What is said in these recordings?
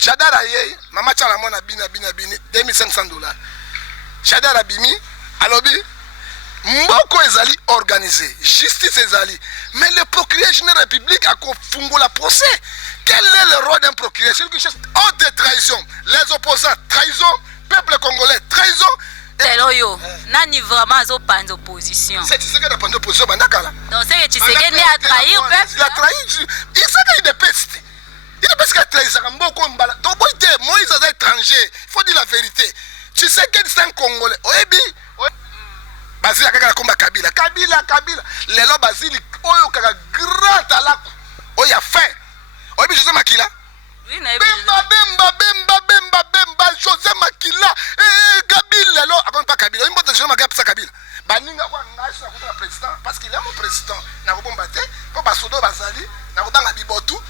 Chadara ye, maman tchala mona bini, $2500. Chadara bimi, alobi, mboko ezali organisé, justice ezali. Mais le procureur général de la République a confondu la procès. Quel est le rôle d'un procureur? C'est quelque chose de trahison. Les opposants, trahison, peuple congolais, trahison. Teloyo, nani vraiment zo pas d'opposition. C'est ce que pas d'opposition bandakala. Donc c'est que tu sais qu'il a trahi au peuple. Il a trahi. Il sait qu'il est peste. Il est parce qu'il a trahi ça mboko mbala. Donc Moïse est étranger. Il faut dire la vérité. Tu sais que c'est un Congolais. Oyebi. Basile akaka komba Kabila. Kabila. Lelo Basile oyo kaka grand talent. Oya fait. Oyebi José Makila. Oui, na Bemba José Makila. Kabila lelo akon pas Kabila. Il mbote José Makila pesa Kabila. Baninga kwa ngasi na kuta président parce qu'il est mon président. Na ko bomba te, ko basodo bazali, na ko banga bibotu,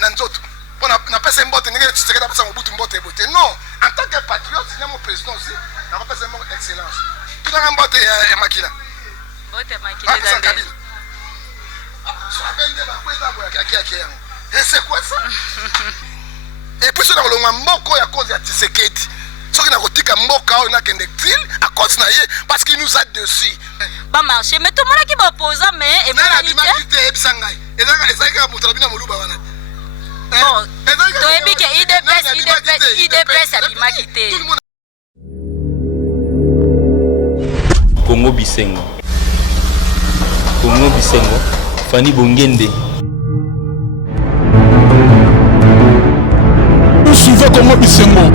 na nzoto. Pour na pesa mbote ngeke tseketa pesa mobutu mbote bote. Non, en tant que patriote, il est mon président aussi. Na ko pesa mon excellence. Tout un mbote Makila. Mbote Makila Kabila. Et c'est quoi ça? Et puis, c'est dans le moko à cause de Tshisekedi. Ce qui n'a pas mboka on a qu'un exil à cause na ye parce qu'il nous a dessus. Pas marché, mais tout le monde qui m'oppose, mais et moi la quitté Ebsangai. Et là, ça y est, Moutrabina Moluba wana. Bon, tu es bien que IDPS a bien quitté. Congo Bisengo. Fanny Bongende. Nous suivons Congo Bisengo.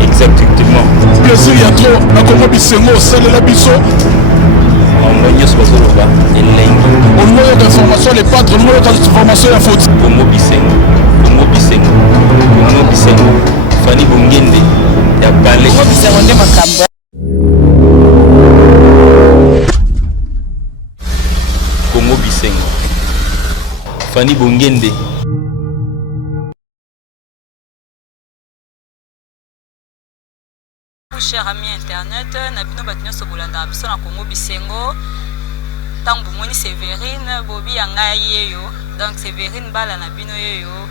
Exactement. Plaisir y a trop. La Congo Bisengo, c'est la biso. On moyen sur Zoloba et Lengi. On moyen d'information, les patres, on moyen d'information, la faute. Congo Bisengo. Fanny Bongende. Ya Balé. Congo Bisengo nde makambo. Congo Bisengo. Fanny Bongende. Chers amis internet, nabino batino sobolanda biso na Congo Bisengo. Tangu moni Sévérine bobi yanga yeyo. Donc Sévérine bala na bino yeyo.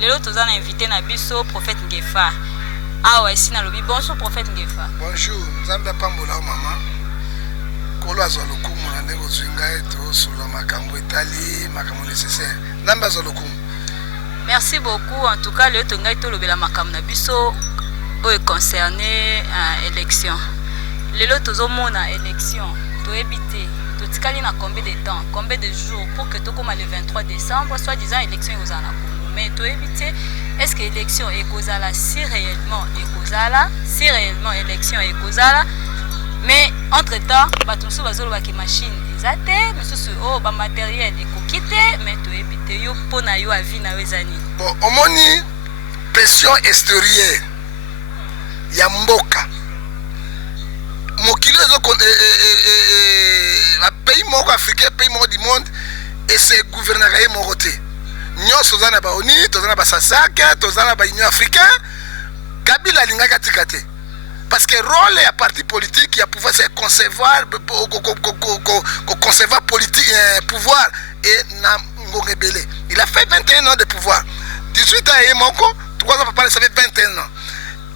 Lelo tozana invité na biso prophète Ngefa. Ah ouais, si na lobi bonjour prophète Ngefa. Bonjour, nzambe pambola mama. Kolo azolokumu na ndeko zwinga eto sula makambo etali makambo nécessaire. Nzambe azolokumu. Merci beaucoup en tout cas le tonga to lobela makambo na biso est concerné à l'élection. Les lots à élection, tu éviter, tu t'cali na combien de temps, combien de jours pour que tu comme le 23 décembre, soit disant élection aux Anakounou. Mais tu éviter, est-ce que l'élection est causale si réellement est causale, si réellement élection est causale, mais entre temps, tu sais bazolo qui machine exacte, mais ce oh ba matériel est quitté, mais tu éviter yo pour na yo avis na wezani. Bon, au moni pression extérieure. Yamboka mokili pays moko africain pays moko du monde et c'est gouvernement et moroté nyonso zana ba oni tozana ba sasaka tozana ba union africain Kabila lingaka tikate parce que rôle ya parti politique ya pouvoir c'est concevoir concevoir politique pouvoir et na ngongebele il a fait 21 ans de pouvoir 18 ans et moko 3 ans papa ça fait 21 ans.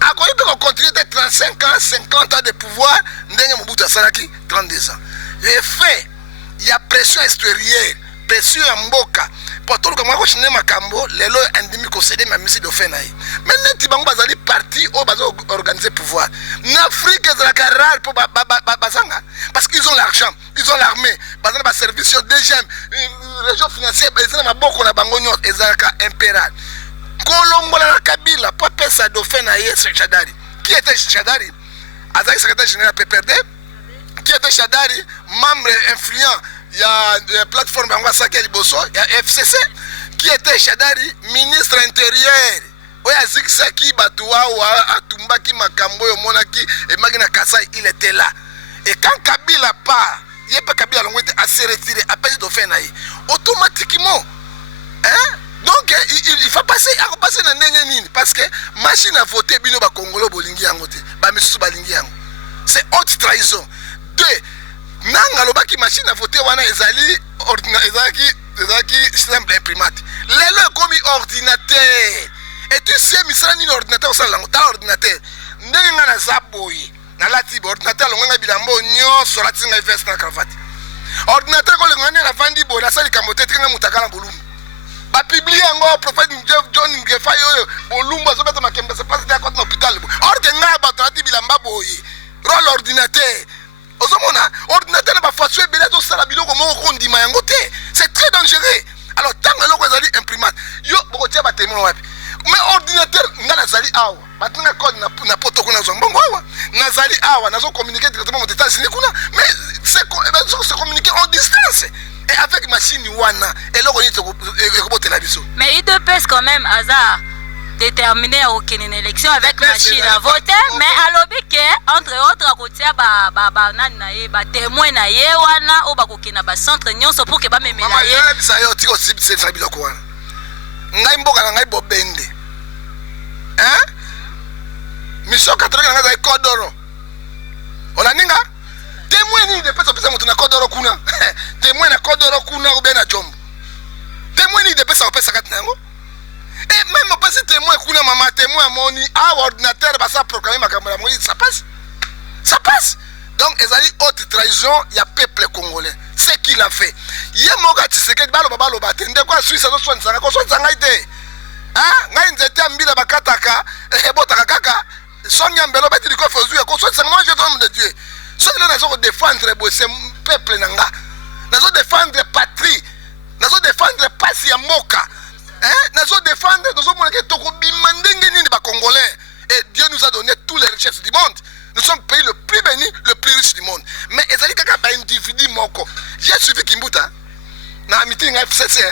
A quoi il peut continuer de 35 ans, 50 ans de pouvoir, ndenge Mobutu Saraki 32 ans. Et fait, il y a pression extérieure, pression à Mboka. Pour tout le monde, je suis makambo, les lois endémiques qui concèdent ma mission de Fenaï. Maintenant, tu vas aller parti au bas organiser pouvoir. L'Afrique est la carrière pour Bazanga. Parce qu'ils ont l'argent, ils ont l'armée, Bazanga va servir sur DGM, région financière, ils ont beaucoup de bangonio, ils ont impérial. Kolombola Kabila, papa sa dauphin na Chadari. Qui était Chadari? Azaki secrétaire général PPRD. Qui était Chadari? Membre influent. Il y a une plateforme en Wasaka Liboso, il y a FCC. Qui était Chadari? Ministre intérieur. Oya Zixaki Batoua ou Atumbaki Makambo Monaki et Magna Kassai, il était là. Et quand Kabila part, il n'y a pas Kabila à se retirer, à peine dauphin na automatiquement. Hein? Donc il faut passer dans nini parce que machine à voter bino ba Congolo bolingi yango te ba misusu balingi yango c'est haute trahison. Deux nanga lobaki machine à voter wana ezali ordinateur ezaki simple imprimante lelo comme ordinateur et tu sais misala ni ordinateur osala lango ta ordinateur ndenge nga naza boye nalati ordinateur longo nga bilambo nyonso lati nga veste na cravate ordinateur ko lengo nga navandi boye nasali kamote tinga mutaka na bolumbu ba publier yango prophète John Ngefa yoyo bolumbu azobeta makembe se passe à côté de l'hôpital or que nga ba tati bilamba boye rôle ordinateur ozomona ordinateur na ba façon ebele to sala biloko moko kondima yango te c'est très dangereux alors tant que loko ezali imprimante yo boko tia ba témoin wapi mais ordinateur nga nazali awa batinga code na poto kuna zo mbongo awa nazali awa nazo communiquer directement aux États-Unis kuna mais c'est communiquer en distance et avec machine wana et loko ni to la biso mais il te pèse quand même hasard déterminé à aucune élection avec machine à voter mais à lobby que entre autres à côté ba nana ba témoin na ye wana o ba kokina ba centre nyonso pour que ba memela ye ça yo tiko c'est ça biloko wana ngai mboka na ngai bobende hein mission catholique na ngai kodoro olaninga témoin ni de pesa mutu na kodoro kuna témoin na kodoro kuna ou bien na jombo témoin ni de pesa kati nango et même pas si témoin kuna mama témoin moni a ordinateur ba ça proclamer makambo na Moïse ça passe donc ezali haute trahison ya peuple congolais ce qu'il a fait ye moka Tshisekedi balo batende kwa Suisse zo swansanga ko swansanga ite ah ngai nzete ambila bakataka ebotaka kaka sonya mbelo beti ko fozu ko swansanga moi je t'homme de Dieu so que nazo défendre ce peuple nanga nazo défendre patrie nazo défendre pasi ya moka nazo défendre nazo mona ke toko bimandenge nini ba congolais et Dieu nous a donné toutes les richesses du monde. Nous sommes pays le plus béni, le plus riche du monde. Mais ezali kaka ba individu moko. J'ai suivi Kimbuta na meeting FCC.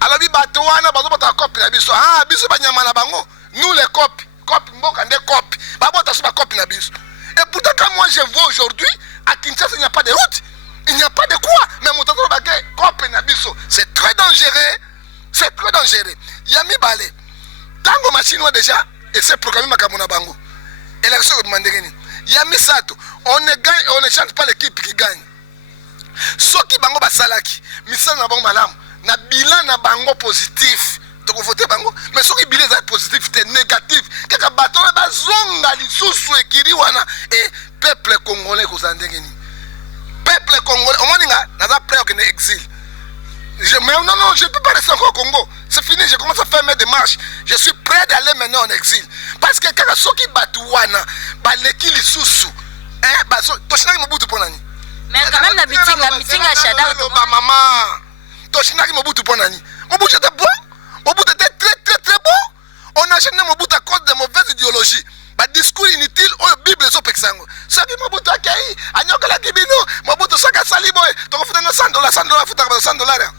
Alors bi bato wana bazo bota copie na biso. Ah biso ba nyama na bango. Nous les copies mboka nde copie. Ba bota so ba copie na biso. Et pourtant quand moi je vois aujourd'hui à Kinshasa il n'y a pas de route. Il n'y a pas de quoi. Mais mon tato ba copie na biso. C'est très dangereux. C'est très dangereux. Yami balé. Tango machine wa déjà et c'est programmé makambo na bango. Élection de mandengeni. Yami sato. On ne chante pas l'équipe qui gagne. Soki bango basalaki, misala na bango malamu, na bilan na bango positif. Donc voter bango, mais soki bilan est positif, c'est négatif. Kaka bato na bazonga lisusu ekiri wana et peuple congolais ko zandengeni. Peuple congolais, au moins na prêt au exil. Non, je ne peux pas rester encore au Congo. C'est fini, je commence à faire mes démarches. Je suis prêt d'aller maintenant en exil. Parce que quand soki batouana, baleki lisusu, toshinaki mobutu ponani. Mais quand même la meeting à Chada. Maman, toshinaki mobutu ponani. Mobutu était bon. Mobutu était très bon. On a chaîné Mobutu à cause de mauvaises idéologies. Ba discours inutile au Bible so peksango. Soki Mobutu akei, anyoka kibino, Mobutu saka saliboy, to futa na $100 futa $100.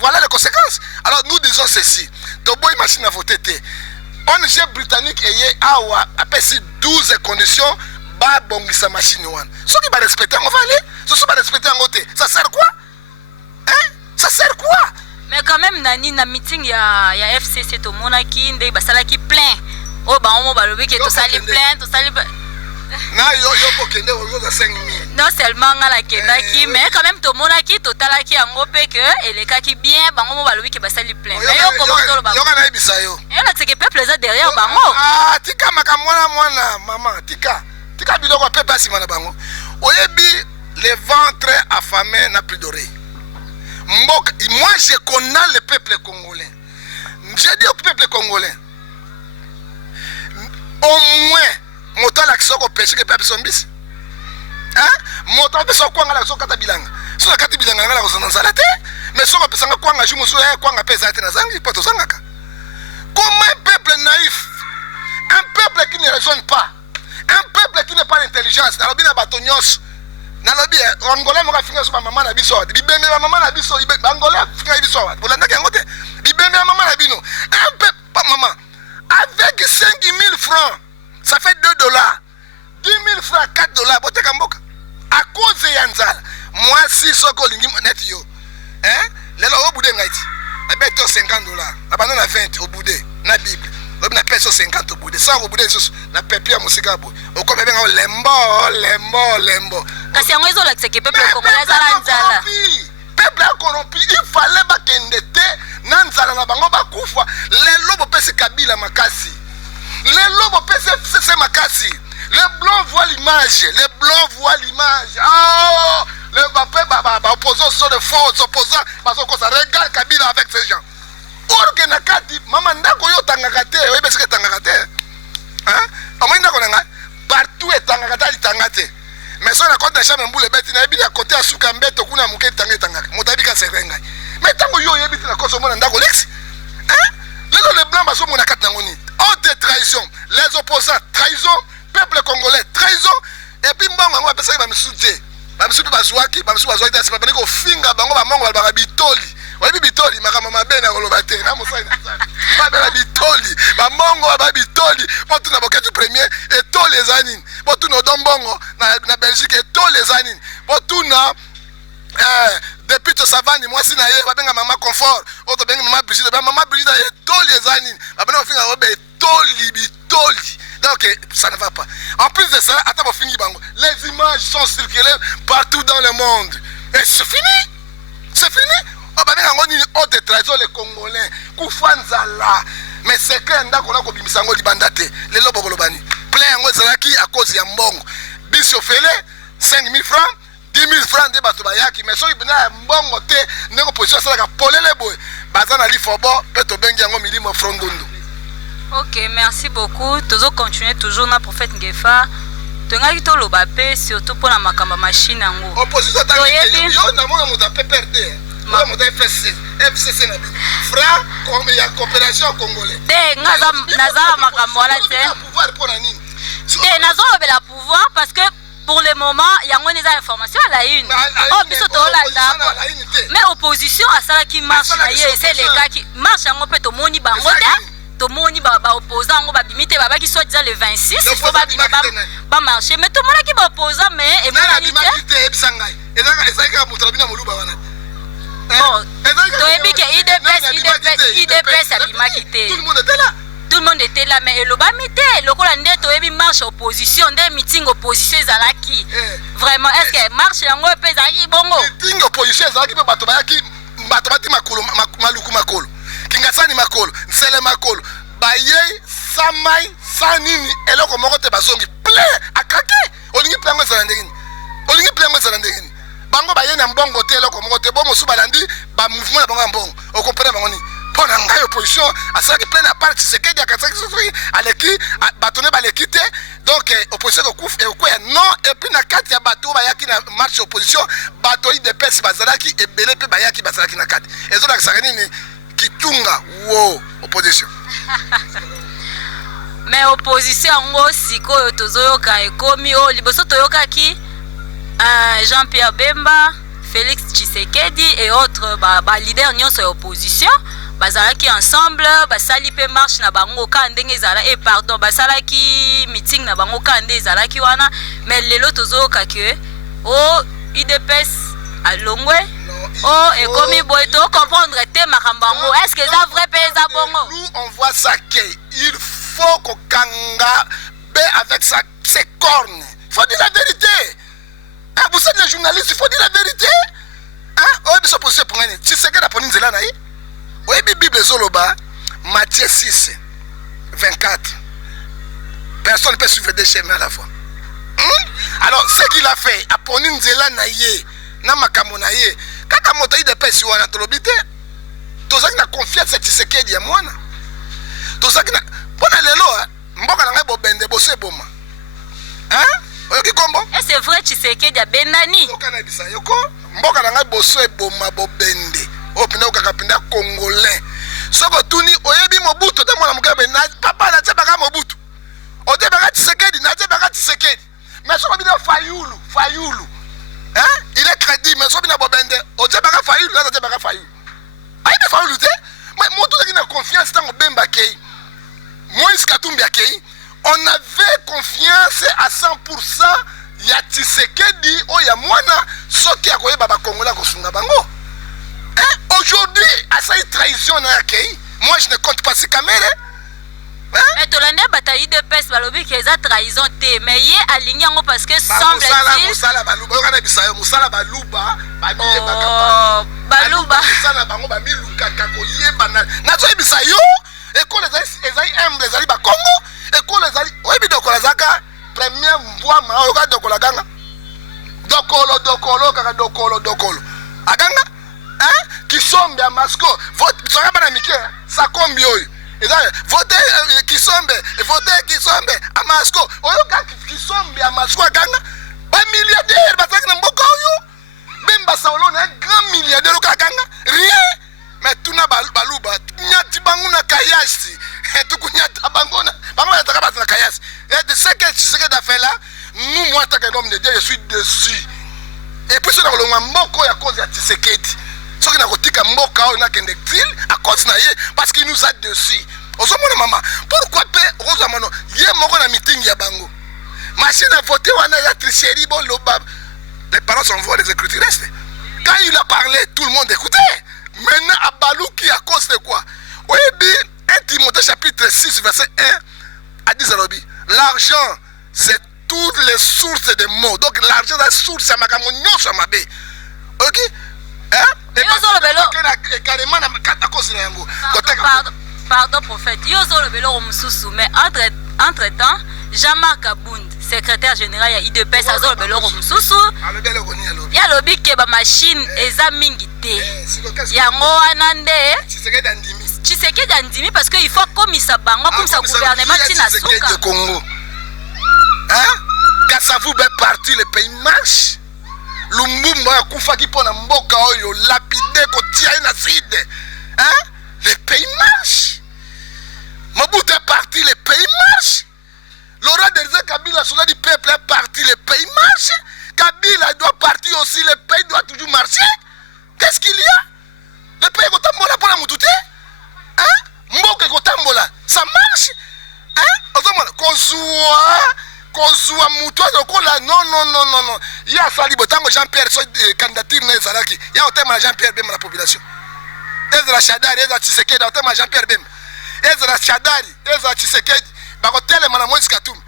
Voilà les conséquences. Alors nous disons ceci. Toboy machine à voter. ONG britannique et awa après 12 conditions ba bongisa machine one. Ceux qui va respecter on va aller. Ceux qui va respecter en côté. Ça sert quoi? Ça sert quoi? Mais quand même nani na meeting ya FCC to monaki ndé basala ki plein. Oh ba on ba lobi ke to sali plein, to sali na yo kokende ozo za 5000. Non seulement nga la kendaki mais quand même to monaki to talaki yango pe que elekaki bien bango ba lobi ke basali plein. Mais yo comment to ba? Yo kana ibisa yo. Et là c'est que peuple za derrière bango. Ah tika makamwana maman tika biloko pe pasi mana bango. Oyebi les ventres affamés n'a plus d'oreilles. Moi je connais le peuple congolais. J'ai dit au peuple congolais au moins moto la kisoko pêcher que peuple sombis. Moto pesa kwanga la kisoko kata bilanga. So la kata bilanga ngala ko nzala te, mais soko pesa kwanga jumu so kwanga pesa te na zangi poto zangaka. Comment un peuple naïf, un peuple qui ne raisonne pas, un peuple qui n'a pas d'intelligence, na lobina batonyos. Na lobi angolais mo ka finga so ba mama na biso, bibembe ba mama na biso, angolais finga biso. Bolanda ke ngote. Bibembe ba mama na bino. Un peuple pas maman avec 5000 francs. Ça fait $2. 10 000 francs, $4. Bote kamboka. À cause de Yanzal. Moi, si ce que l'ingim net yo. Lelo au bout de ngaiti. Abeto $50. Abandon à 20 au bout de. Na Bible. L'homme n'a pas 50 au bout de. 100 au bout de. Na pepia musikabo. Au comme bien lembo. Kasi yango ezo la tseke peuple congolais za la nzala. Peuple corrompu. Il fallait pas qu'il n'était nanzala na bango bakufa lelo bopesi Kabila makasi lelo bopesi FCC makasi. Les blancs voient l'image, oh, les opposants sont de faux opposants parce que ça regarde Kabila avec ces gens. Or que nakati mama ndako yo tangakate oui parce que tangakate hein amoi ndako nanga partout est tangakate mais ça na compte chambre mbule beti na ebi à côté asuka mbeto kuna muke tangaka motabika serenga mais tango yo yebiti na koso mona ndako lex hein les blancs baso mona kata ngoni haute trahison les opposants trahison peuple congolais trahison et puis mbongo ngo apesa ba msuje ba msupe bazwaki tasi ba ko finga bango ba mongo ba bitoli oyebi bitoli makama mabena koloba te na mosali na sana ba bela bitoli ba mongo ba bitoli potu na boketu premier et tous les anines potu no dombongo na Belgique et tous les anines potu na depuis to savani moi si na ye ba benga mama confort auto benga mama Brigitte et tous les anines ba bena finga obe bitoli. Donc ça ne va pas. En plus de ça, attends, fini bango. Les images sont circulées partout dans le monde. Et c'est fini. C'est fini. Oh bah on a une haute trahison les Congolais. Koufanzala. Mais c'est que ndako na ko bimisango libandate. Les lobo kolobani. Plein ngo zalaki à cause ya mbongo. Biso fele 5000 francs, 10 000 francs de bato bayaki. Mais so ibina mbongo te ndeko position ça ka polele boy. Bazana li fobo peto bengi yango milimo frondondo. Ok, merci beaucoup. Toujours continuer toujours na prophète Ngefa. Tongaki to lobape surtout pour la makamba machine yango. Opposition ta yo na mo mo ta PPRD. Mo mo ta FCC na bi. Fra comme ya coopération congolais. Te naza makambo wala te. Pouvoir pour na nini? Te nazo obela pouvoir parce que pour le moment yango neza information à la une. Oh biso to landa. Mais opposition à ça qui marche na ye c'est les gars qui marche yango pe to moni bango te. Tomoni ba opposant ngo ba bimite ba ki soit déjà le 26 il faut ba marcher mais tout le monde qui ba opposant mais et moi bimite ebisangai ezaka mutrabina muluba wana bon to ebike IDPS abimaki tout le monde était là mais le ba mite lokola nde to ebi marche opposition nde meeting opposition ezalaki vraiment est-ce que marche yango pe ezalaki bongo meeting opposition ezalaki pe bato bayaki bato bati maluku makolo Kingasani makolo, nsele makolo, baye, samai, sanini, eloko moko te bazongi, ple, akake, olingi plango zalandegini, bango baye na mbongo te eloko moko te, bon mosu balandi, ba mouvement na bango mbongo, okopere bango ni, pona ngai opposition, asaki plein à part, Tshisekedi akasaki sosoki, aleki, batone baleki te, donc opposition kouf, non, et puis na kati ya bato bayaki na marche opposition, bato IDPS bazalaki, ebele pe bayaki bazalaki na kati, ezo na kisaka nini, Kitunga wo opposition. Mais opposition ngo sikoyo tozoyoka ekomi o liboso toyoka ki Jean-Pierre Bemba, Félix Tshisekedi et autres ba leader nyonso ya opposition bazalaki ensemble basali pe marche na bango ka ndenge ezala et pardon basalaki meeting na bango ka ndenge ezalaki wana mais lelo tozoyoka ke o IDPS alongwe. Oh, et comme il faut comprendre te makambango. Est-ce que ça vrai pèse à bongo? Nous on voit ça qu'il faut qu'on kanga avec ses cornes. Il faut dire la vérité. Hein, vous êtes les journalistes, il faut dire la vérité. Hein? Oh, mais ça pose pour un. Tu sais que la police est là, naïe. Oui, Bible Zoloba, Matthieu 6, 24. Personne ne peut suivre des chemins à la fois. Alors, ce qu'il a fait, Aponin Zela naïe, Namakamu naïe. Kaka moto IDPS wana tolobite tozaki na confiance ya Tshisekedi ya mwana tozaki na pona lelo mboka na ngai bobende bose boma hein oyoki kombo c'est vrai Tshisekedi ya benani okana bisa yoko mboka na ngai bose boma bobende opina okaka pinda congolais soko tuni oyebi Mobutu ta mwana mugabe na papa na tebaka Mobutu otebaka Tshisekedi na tebaka Tshisekedi mais soko bina Fayulu hein? Il est crédible, mais si on a bobende, on dit baga faillu, là on dit baga faillu. Aïe de faillu lutter, mais mon tout qui a confiance dans Bemba Kei, Moïse Katumbi Kei, on avait confiance à 100%. Ya Tshisekedi, oh ya mwana, soki ya koye baba Congolais kosunga bango. Hein? Aujourd'hui, à ça une trahison na Kei, moi je ne compte pas ces caméras. Mais tu l'as bataille de peste, balobi qui est trahison te, mais y est aligné parce que semble-t-il. Musala baluba, Baluba. Sana bango ba miluka kako yeba na. Na zo ebisa yo. École ezali M ezali ba Congo. École ezali oyebi dokola zaka premier voix ma oka dokola ganga. Dokolo kaka dokolo. Aganga? Hein? Kisombe à Masco. Vote soka bana mike. Ça kombi oyo. Voter Kisombe à Masco. Oyo ka Kisombe à Masco aganga. Ba milliardaire basaki na mboka oyo. Bemba Saolo na grand milliardaire okaganga. Rien. Mais tuna baluba nyati bangu na kayasi. Tukunyata bangona. Bango yataka batu na kayasi. Et de ce que d'affaire là, nous moi tant qu'un homme de Dieu, je suis dessus. Et puis sur le mboko ya cause ya Tshisekedi. Ce qui n'a kotika mboka oyo na kende til à cause na ye parce qu'il nous a dessus. Ozomona mama, pourquoi pe Rosa Mono ye moko na meeting ya bango. Machine à voter wana ya tricherie bon loba. Les parents sont voix les écritures restent. Quand il a parlé, tout le monde écoutait. Maintenant à Balouki à cause de quoi? Oui, 1 Timothée chapitre 6 verset 1 à 10 Robi. L'argent c'est toutes les sources de mots. Donc l'argent est source à makambo nyonso mabe. OK? Hein? Pardon prophète. Yozo le belo mususu mais entre temps Jean-Marc Abound, secrétaire général ya IDPS azo le belo mususu. Ya lobi ke ba machine eza mingi te. Yango wana nde Tshisekedi andimi parce que il faut komisa bango comme ça gouvernement tina suka. Congo. Hein? Kasavu be parti le pays marche. Lumumba kufa ki pona mboka oyo lapide ko tia na side. Hein? Le pays marche. Mobutu est parti, le pays marche. Laurent Desire Kabila, soldat du peuple, est parti, le pays marche. Kabila doit partir aussi, le pays doit toujours marcher. Qu'est-ce qu'il y a? Le pays est tambola pour la moutouté. Hein? Mboka est tambola. Ça marche? Hein? Kozua moutoua lokola non. Il y a Sali Botango Jean-Pierre, soit candidature na Zalaki. Il y a au thème Jean-Pierre Bem la population. Ezra Shadari, Ezra Tshisekedi, au thème Jean-Pierre Bem. Ezra Shadari, Ezra Tshisekedi, bakotele mana Moïse Katumbi.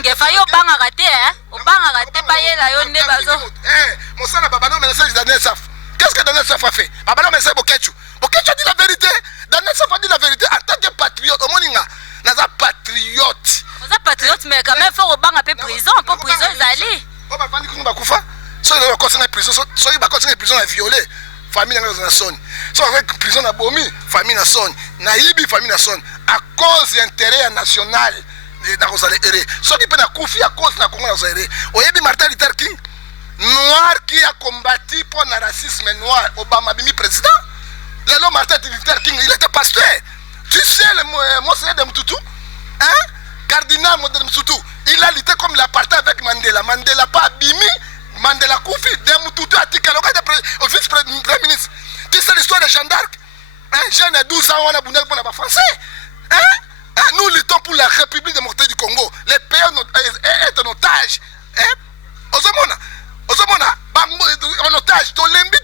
Ngefa yo banga kate obanga kate bayela yo nde bazo. Mosala babano message Daniel Saf. Qu'est-ce que Daniel Saf a fait? Babano message Bokechu. Bokechu dit la vérité. Daniel Saf a dit la vérité en tant que patriote. Omoninga, naza patriote. Oza patriote mais quand même faut obanga pe prison, pour prison ezali. Ba bandi ku bakufa. So ils continuer prison, so ils continuer prison à violer. Famille na sonne. So avec prison na bomi, famille na sonne. Naibi famille na sonne à cause d'intérêt national. Na kozale ere. So di pe na kufi à cause na Congo na kozale ere. Oyebi Martin Luther King noir qui a combattu pour le racisme noir. Obama bimi président. Lelo Martin Luther King, il était pasteur. Tu sais le Monseigneur de Mtutu? Hein? Cardinal de Mtutu. Il a lutté comme l'apartheid avec Mandela. Mandela pas bimi. Mandela Koufi, Demoutou a dit au vice-premier ministre. Tu sais l'histoire de Jeanne d'Arc? Un jeune de 12 ans, on a bougé pour les Français. Hein? Nous luttons pour la République démocratique du Congo. Les pays est en otage. Ozomona, en otage. Tolembi.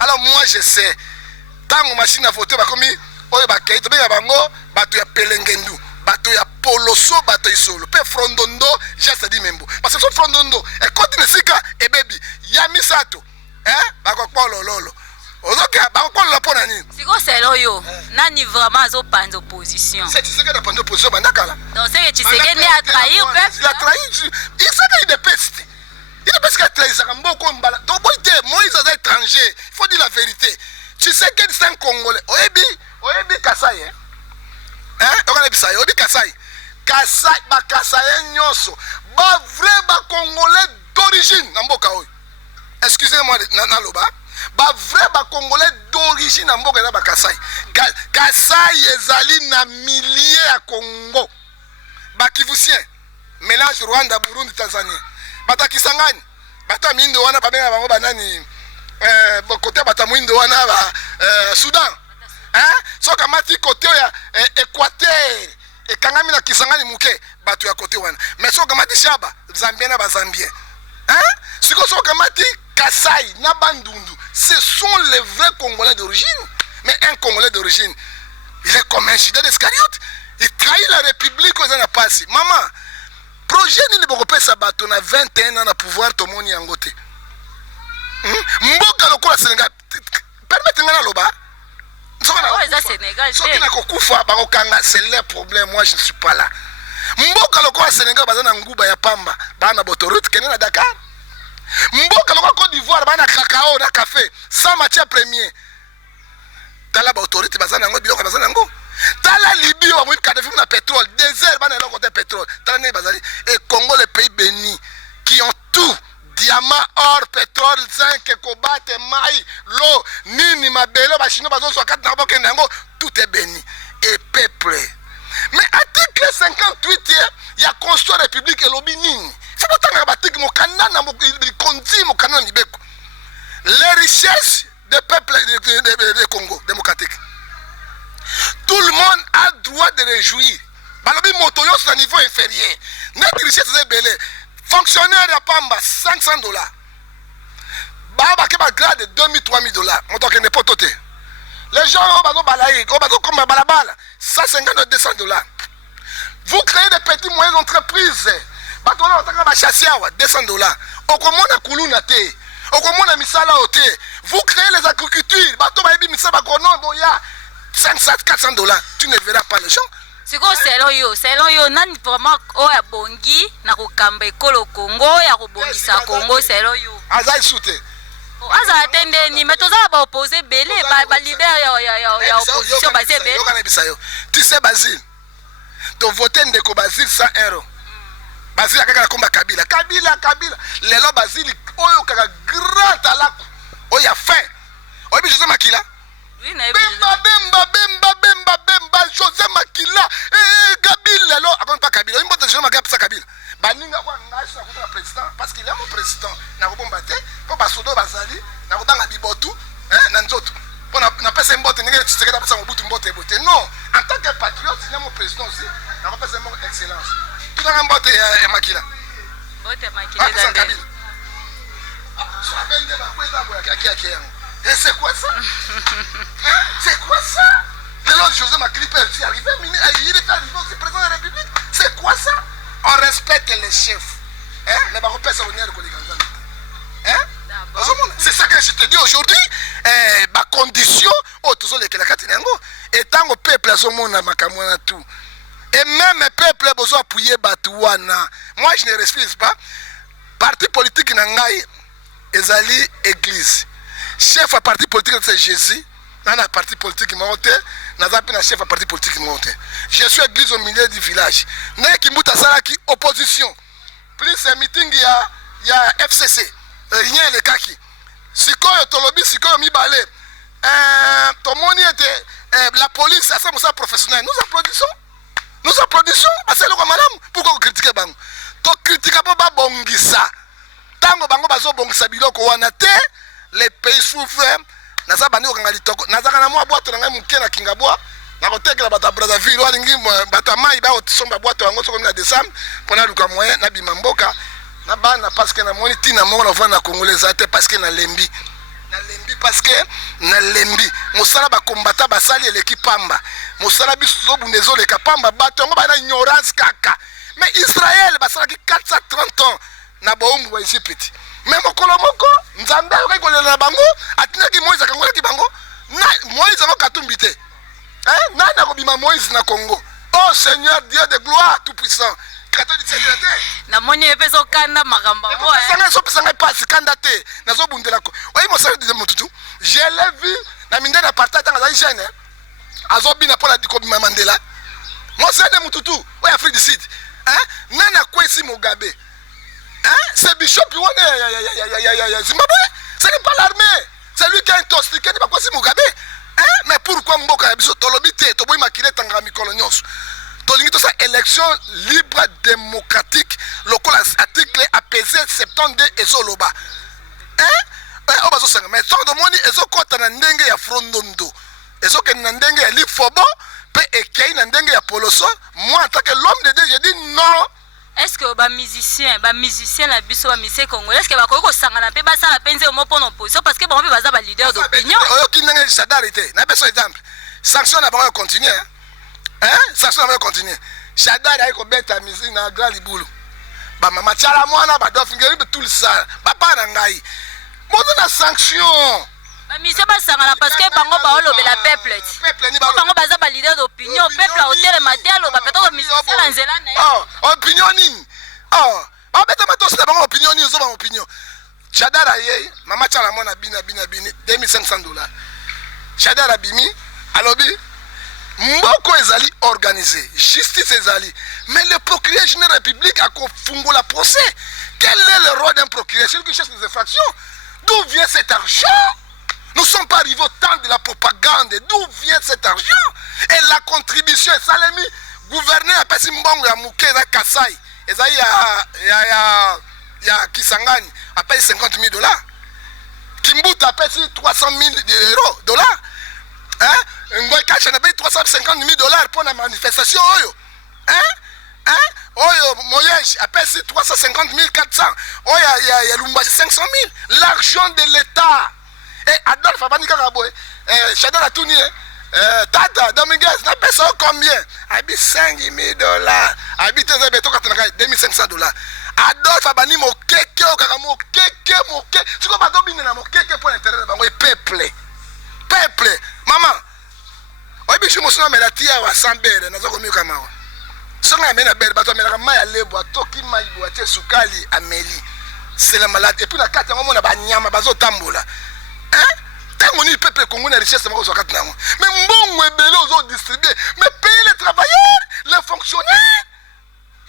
Alors moi je sais. Tant que machine à voter, comme oye bakay, to be bango, batu ya Pelengendu. Bato ya Poloso, bato ya Solo. Pe Frondondo, j'ai dit membo. Parce que ce Frondondo, et continue sika, et baby, Yami Sato. Hein? Bako lolo. Ozoka, bako la pona ni. Siko selo yo, nani vraiment zo panzo opposition. C'est ce que panzo opposition bandakala. Donc c'est que Tshisekedi a trahi au peuple. Il a trahi. Il sait qu'il est peste. Il est parce qu'il a trahi ça mboko mbala. Donc Moïse est étranger. Il faut dire la vérité. Tshisekedi c'est un Congolais. Oyebi Kasai, hein? Oyebi Kasai. Kasai nyonso. Ba vrai ba Congolais d'origine na mboka oyo. Excusez-moi na loba. Ba vrai ba Congolais d'origine na mboka na ba Kasai. Kasai ezali na milliers à Congo. Ba Kivusien. Mélange Rwanda, Burundi, Tanzanie. Bata Kisangani. Bata mindo wana ba benga bango banani côté bata mwindo wana ba Soudan. Hein? So kamati côté ya Équateur et kangami na Kisangani muke batu ya côté wana. Mais so kamati Shaba, Zambien na ba Zambien. Hein? Siko so kamati Kasai na Bandundu, ce sont les vrais Congolais d'origine. Mais un Congolais d'origine, il est comme un Judas d'Iscariote. Il trahit la République aux années passées. Maman, projet ni le Bokopé Sabato na 21 ans na pouvoir to moni yangote. mboka lokola Sénégal permettez nga na loba Sénégal soki na kokufa bakokanga c'est leur problème, moi je ne suis pas là. Mboka lokola Sénégal baza na nguba ya pamba bana botoroute kene na Dakar. Mboka lokola Côte d'Ivoire bana cacao na café sans matière première. Tala ba autorité baza nango biloko baza nango. Tala Libye wa mwika de na pétrole, désert bana eloko de pétrole. Tala ne bazali et Congo, le pays béni qui ont tout. Diamant, or, pétrole, zinc, cobalt, maïs, l'eau, nini, mabelo, bachino, bazo, sokat, naboke, nango, tout est béni. Et peuple. Mais article 58, il y a construit la République et l'obi nini. C'est pour ça que l'article, il conduit mon canon libéco. Les richesses des peuples de Congo démocratique. Tout le monde a droit de réjouir. Balobi motoyo sur un niveau inférieur. Notre richesse est belle. Fonctionnaire à Pamba, $500. Baba qui va grade de $2,000-3,000. On doit qu'il n'est pas toté. Les gens au balaïk, au bateau comme balabala, $150-200. Vous créez des petites moyennes entreprises. Bateau là, on va chasser à $200. Au comment on a coulou naté. Au comment on a mis ça là au thé. Vous créez les agricultures. Bateau va mis ça à Gonon, boya. $500-400. Tu ne verras pas les gens. Siko selon yo nani vraiment oya bongi na kokamba ekolo Congo ya kobongisa Congo selon yo azai soute aza atende ni metoza ba opposer belé ba leader ya opposition basé belé yo kana bisayo tu sais Basile ton voter ndeko Basile €100 Basile akaka komba Kabila lelo Basile oyo kaka grand talaku oya fin oyi José Makila Bemba José Makila Kabila lelo akon pas Kabila il mbote José Makila pesa Kabila baninga kwa ngasi na kuta président parce qu'il est mon président na kobomba te po basodo bazali na kobanga bibotu na nzoto po na pesa mbote ngeke tseketa pesa mobutu mbote bote non en tant que patriote il est mon président aussi na pesa mon excellence tout dans mbote Makila dans Kabila so abende ba kweta boya kaki yango. Et c'est quoi ça? C'est quoi ça? De l'autre José Makila est arrivé, il est arrivé aussi président de la République. C'est quoi ça? On respecte les chefs. Les baropes sont venus de c'est ça que je te dis aujourd'hui. Ma condition, toujours les Kelakatinango, étant au peuple à son monde à Makamwana tout. Et même le peuple a besoin d'appuyer Batouana. Moi je ne refuse pas. Parti politique Nangaï, Ezali Église. Chef à parti politique c'est Jésus. Dans la parti politique monté, dans un chef à parti politique monté. Je suis église au milieu du village. N'est qui mouta ça qui opposition. Plus un meeting il y a FCC. Rien les kaki. Sikoyo tolobi sikoyo mi balé. Ton moni était la police à ça professionnel. Nous applaudissons parce que le madame pourquoi vous critiquez bango. To critique pas bongisa. Tango bango bazo bongisa biloko wana te. Les pays souffrent. Naza bandi ko kangali toko. Naza kana mwa boîte na ngai muke na kingabwa. Na kotekela bata Brazzaville walingi bata mai ba otisomba boîte wango soko na décembre pona luka moyen na bimamboka. Na bana parce que na moni tina moko na vana congolais ate parce que na lembi parce que na lembi mosala ba combattant basali l'équipe pamba. Mosala biso bundezo le kapamba bato ngo bana ignorance kaka. Mais Israël basala ki 430 ans na boumbu wa Egypte. Mais mokolo moko nzambe ko kolela bango atinaki Moïse akangola ki bango na Moïse ngo katumbi te nana ko bima Moïse na Congo. Oh Seigneur Dieu de gloire tout puissant catholique na moni epeso kanda makamba moi sanga so sanga passe kanda te nazo bundela ko oyi mosala de mututu je l'ai vu na minde na partage tanga za jeune azo bina pour la dikobima Mandela mosala de mututu o Afrique du Sud nana kwesi Mugabe. C'est Bishop Zimbabwe. Ce n'est pas l'armée. C'est lui qui a intoxiqué. C'est pas quoi si Mugabe. Mais pourquoi Mboka Biso Tolobite, Toboy Makile Tangami Kolonios. Tolingito sa élection libre démocratique. Local article apaisé 72 ezoloba. Obazo sanga. Mais sans de moni ezo kota na ndenge ya Frondondo. Ezo ke na ndenge ya Lifobo. Pe ekei na ndenge ya Poloso. Moi en tant que l'homme de Dieu, je dis non. Est-ce que ba musicien la biso ba musicien congolais est-ce que ba ko sangana pe ba sala penze au mopo opposition parce que ba baza ba leader d'opinion oyo kinenge Shadarité na beso exemple sanction na ba continuer sanction na ba continuer Shadar ay ko beta musique na grand libulu ba mama tiala mwana ba dof ngeri be tout ça ba pa na ngai Bonne la sanction. Monsieur Bassangana parce que bango ba olobela peuple. Bango baza ba leader d'opinion, peuple a hôtel matelo ba peto misisi la nzela na. Opinion nini? Beta matos na bango opinion nini zo ba opinion. Chadara ye, mama chala mona bina $2500. Chadara bimi, alobi mboko ezali organisé, justice ezali. Mais le procureur général de la République a confondu la procès. Quel est le rôle d'un procureur? Celui qui cherche les infractions. D'où vient cet argent? Nous ne sommes pas arrivés au temps de la propagande. D'où vient cet argent? Et la contribution, ça l'a mis. Gouverneur a passé mbongo ya mouké na Kasai. Et ça y a Kisangani a payé $50,000. Kimbuta a payé $300,000. Hein? Ngoy Kacha a payé $350,000 pour la manifestation. Oyo Moyej a payé $350,400. Oyo il y a Lumbashi $500,000. L'argent de l'État. Et Adolphe Abani Karaboy, Chadar Atouni, Tata, Dominguez, n'a payé ça combien? Habite $5,000. Habite $2,500. Adolphe Abani Mokeke, Mokeke. Tu comprends pas Domine Mokeke pour l'intérêt de Bango et peuple. Peuple. Maman, oyebi shi mosuna mela tia wa sambere nazo komi kama wa. Songa mena bere bato mela kama ya lebo toki mai bo ate sukali ameli. C'est la maladie et puis la carte ngomona ba nyama bazo tambola. Tant ni peuple Congo na richesse mako so kati nango. Mais mbongo ebele ozo distribuer, mais payer les travailleurs, les fonctionnaires.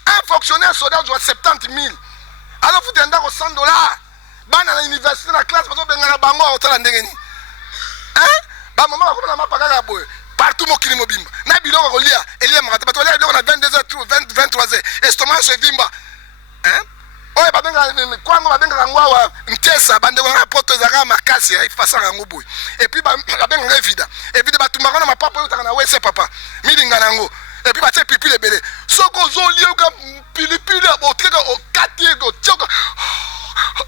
Un fonctionnaire soldat doit 70,000. Alors vous tendez au $100. Bana na université na classe bazo bengana bango otala ndengeni. Ba maman comme na mapaka boy. Partout mo kili mobimba. Na biloko kolia, elia makata bato lia biloko na 22h 23h. Estomac se vimba. Oye babenga kwango babenga ngwawa ntesa bande wana poto ezaka makasi ifasaka ngubu. Et puis babenga evida. Evida batumaka na mapapa yo takana wese papa. Milinga nango. Et puis batie pipi lebele. Soko zo lié ka pilipili abotreka o katiego tchoka.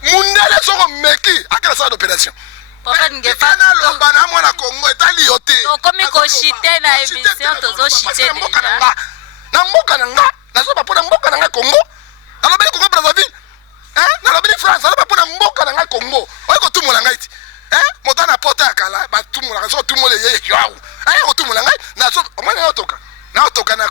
Mundele soko meki akela sa d'opération. Papa ngefa na lobana mwana Congo etali yote. Komi ko shite na émission tozo shite déjà. Na mboka nanga, nazo ba pona mboka nanga Congo. Alors bien Congo Brazzaville. Na la France, alors ba pona mboka nanga Congo. Oyo ko tumula ngaiti. Motana pota akala, ba tumula so tumole ye yawu. Ko tumula ngai, nazo omwana yotoka. Na otoka na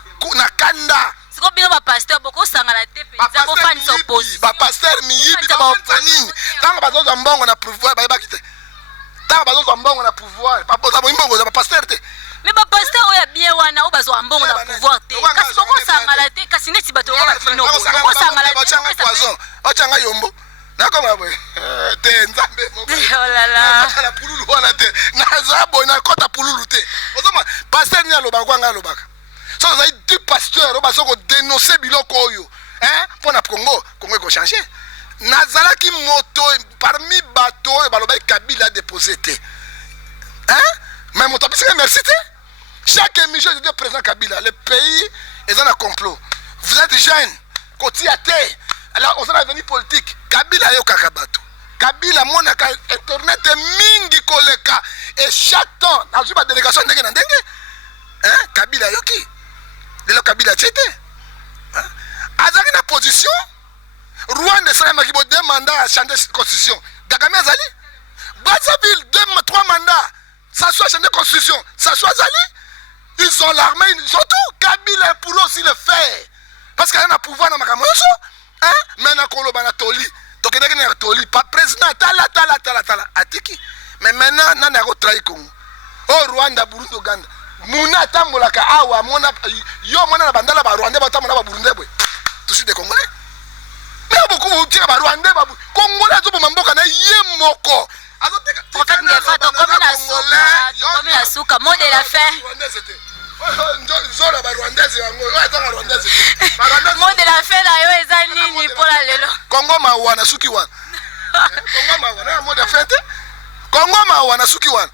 kanda. Siko bino ba pasteur boko sangala te pe za ko fan s'oppose. Ba pasteur miyibi ba fanini. Tanga bazo za mbongo na pouvoir ba bakite. Tanga bazo za mbongo na pouvoir. Pa poza mbongo za pasteur te. Mais ba pasteur oya bien wana o bazo mbongo na pouvoir te. Kasi boko sangala te, kasi neti bato ba fino. Boko sangala te. Poison. Ochanga yombo. Nakoma boy. Te nzambe mo. Oh là là. La pululu wana te. Na zabo na kota pululu te. Ozoma pasteur ni aloba kwanga alobaka. So vous avez deux pasteurs qui ont dénoncé Biloko Oyo. Pour le Congo, Congo a changé. Nazala qui moto parmi bateaux et Baloba Kabila a déposé. Mais mon tapis c'est merci. Chaque émission de président Kabila, le pays est dans un complot. Vous êtes jeunes, côté à terre. Alors on a venu politique. Kabila yo kakabato. Kabila mon internet mingi koleka et chaque temps dans une délégation ndenge. Kabila yo qui de la Kabila tchete. Azaki na position. Rwanda Salama qui demande mandat à changer la constitution. Kagame Azali. Brazzaville 3 mandats. Ça soit changer la constitution. Ça soit Azali. Ils ont l'armée. Surtout Kabila pour aussi le faire. Parce qu'il y a un pouvoir dans Makamoso. Maintenant Koloba na Toli. Donc il y a un Toli. Pas président. Tala. Atiki. Mais maintenant, on a retrahi Congo. Oh Rwanda, Burundi, Uganda. Muna tambolaka awa mona yo mona na bandala ba Rwanda ba tamola ba Burundi boy. Tous des Congolais. Mais beaucoup tira ba Rwanda ba Congolais zo mboka na ye moko. Azoteka. Papa ngefa to comme la souka mot de la fin. Zola ba Rwandaise yango. Yo tanga Rwandaise. Mot de la fin na yo eza nini pour la lelo. Congo ma wana suki wana. Congo ma wana mot de fête. Congo ma wana suki wana.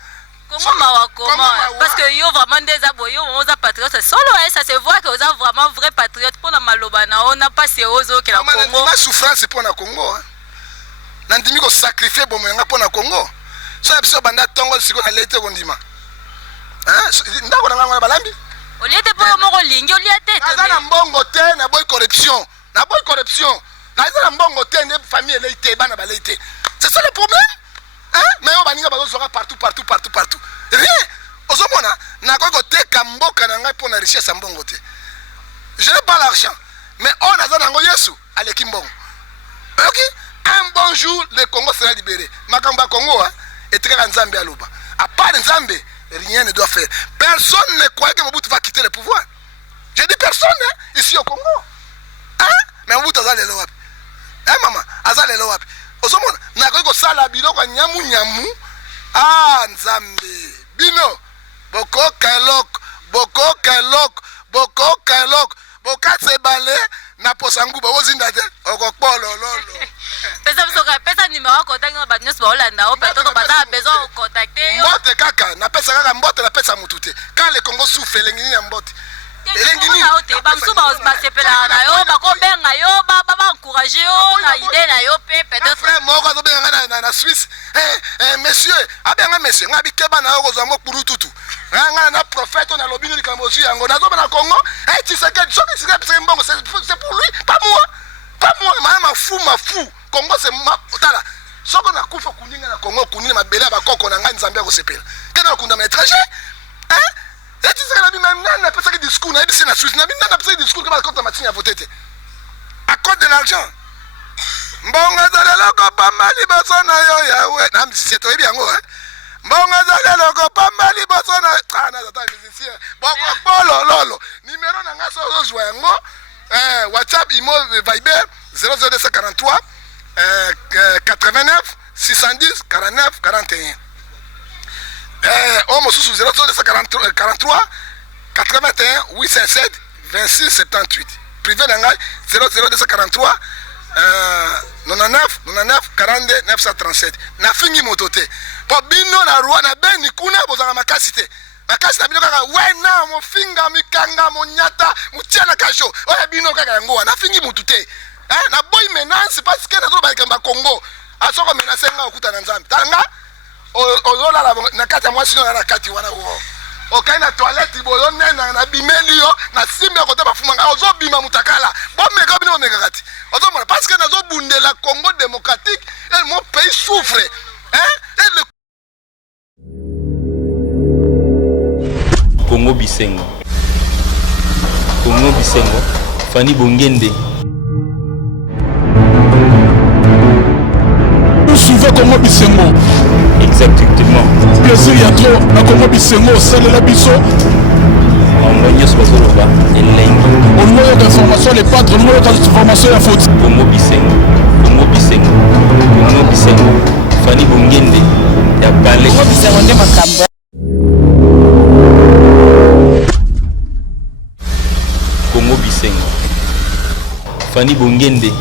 Comment parce que yo vraiment des aboyo on a patriote solo ça se voit que vous êtes vraiment vrai patriote pour la malobana on n'a pas sérieux que la Congo na souffrance pour la Congo nandimi ko sacrifier bomenga pour la Congo so biso banda tongo siko na lete kondima ndako na ngana balambi oliete po moko lingi oliete te na mbongo te na boy corruption na za mbongo te ne famille lete bana balete c'est ça le problème Mais on baninga bazozora partout. Rien. Ozomona na ko teka mboka na ngai pona richesse ya mbongo te. Je n'ai pas l'argent, mais on a zanango Yesu aleki mbongo. OK? Un bon jour le Congo sera libéré. Makamba Congo et très Nzambe aloba. À part Nzambe, rien ne doit faire. Personne ne croit que Mobutu va quitter le pouvoir. Je dis personne ici au Congo. Mais Mobutu azale lo wapi? Maman, azale lo wapi? Ozomona na ko sala biloko nyamu. Nzambe. Bino boko kalok bokatse bale na posanguba ozinda te okopolo lolo. Pesa numéro contact na badnyos ba Holanda o peut-être ba besoin contacter. Mbote kaka na pesa kaka mbote na pesa mutute. Quand le Congo souffre lengini na mbote. Elengini na ote ba suba ba sepela na yo ba ko benga yo ba encourager yo na idée na yo peut-être. Frère moko zo benga na Suisse. Monsieur, abenga monsieur ngabi keba na yo kozwa mokuru tutu. Nga na prophète on a lobby ni kamozu yango na zo na Congo. Tu sais que c'est mbongo c'est pour lui, pas moi. Ma fou. Congo c'est ma tala. Soko na kufa kuninga na Congo kunina mabele ba koko na ngani Nzambe ko sepela. Kena kunda ma étranger. Et tu sais que la vie même n'a pas de discours, n'a pas de Suisse, n'a pas de discours que va contre Matine à voter. À cause de l'argent. Mbonga zale loko pambali bosona yo yawe. Na c'est toi bien ngo Mbonga zale loko pambali bosona. Na zata musicien. Boko lolo. Numéro na ngaso ozwa yango. WhatsApp imo Viber 00243 89 610 49 41. Homo sous 043 81 857 26 78. Privé d'Angal 00243 99 42 937. Na fingi motote. Po bino na roi na beni kuna bozanga makasite. Makasite bino kaka wena mo finga mikanga mo nyata mutiana kasho. Oya bino kaka yango na fingi motote. Na boy menace parce que na zo ba kamba Congo. Asoko menace nga okuta na Nzambe. Tanga ozola la na kati ya mwasi na kati wana wo okai na toilette boyo nena na bimeli yo na simbi ya kota bafumanga ozobima mutakala bomeka bino omeka kati ozomona parce que nazo bundela Congo démocratique et mon pays souffre et le Congo Bisengo Fani Bongende Souvent Congo Bisengo. Exactement. Plaisir ya trop na Congo Bisengo salela biso. Ambonyo Swazoloba elengi. Au niveau d'information les patres, au niveau d'information la faute. Congo Bisengo. Fani Bongende ya Balé. Congo Bisengo nde makambo. Congo Bisengo. Fani Bongende